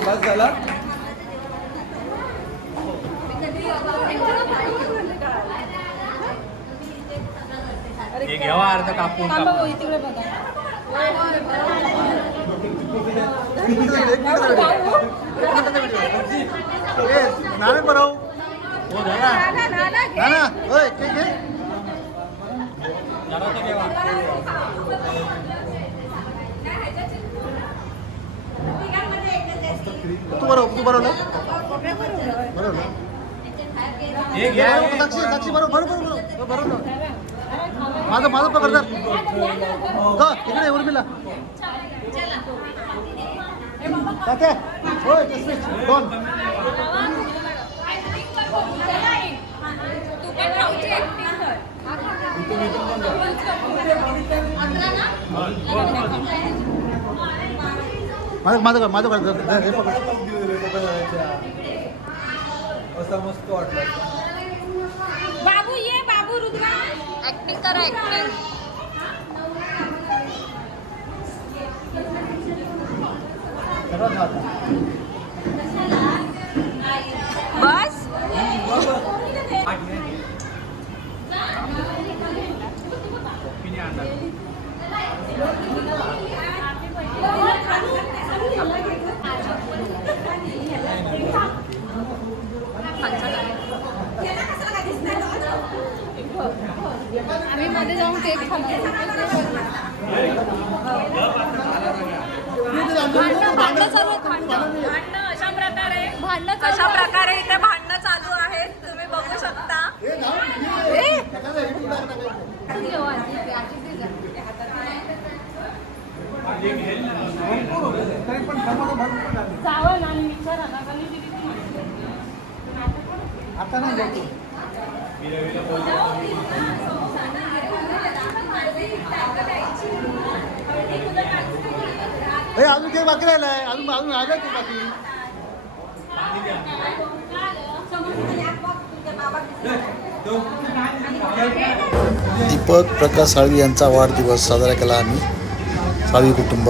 बस झाला. हे घ्यावा अर्ध कापून कापून. नारायण बराव हो झाला नाना होय के घे तू बरोबर तू बरोबर बरोबर हे घ्या साक्षी साक्षी बरोबर बरोबर बरोबर माझं माझं पकडतात इकडे उर्मिला तात्या होय दोन माझं माझं कर माझं असा मस्त वाटलं बाबू ये बाबू रुद्रा ऍक्टिंग करा acting सर्वात आता बस पप्पीने आणला. आम्ही मध्ये जाऊन केक खाल्ला भांडणं अशा प्रकारे इथे भांडणं चालू आहेत तुम्ही बघू शकता. जावं आणि विचारा ना गणेश दीदी आता नाही जायचं हे अजून काही बाकी राहिलाय? अजून अजून आलं बाकी? दीपक प्रकाश साळवी यांचा वाढदिवस साजरा केला आम्ही. साळवी कुटुंब.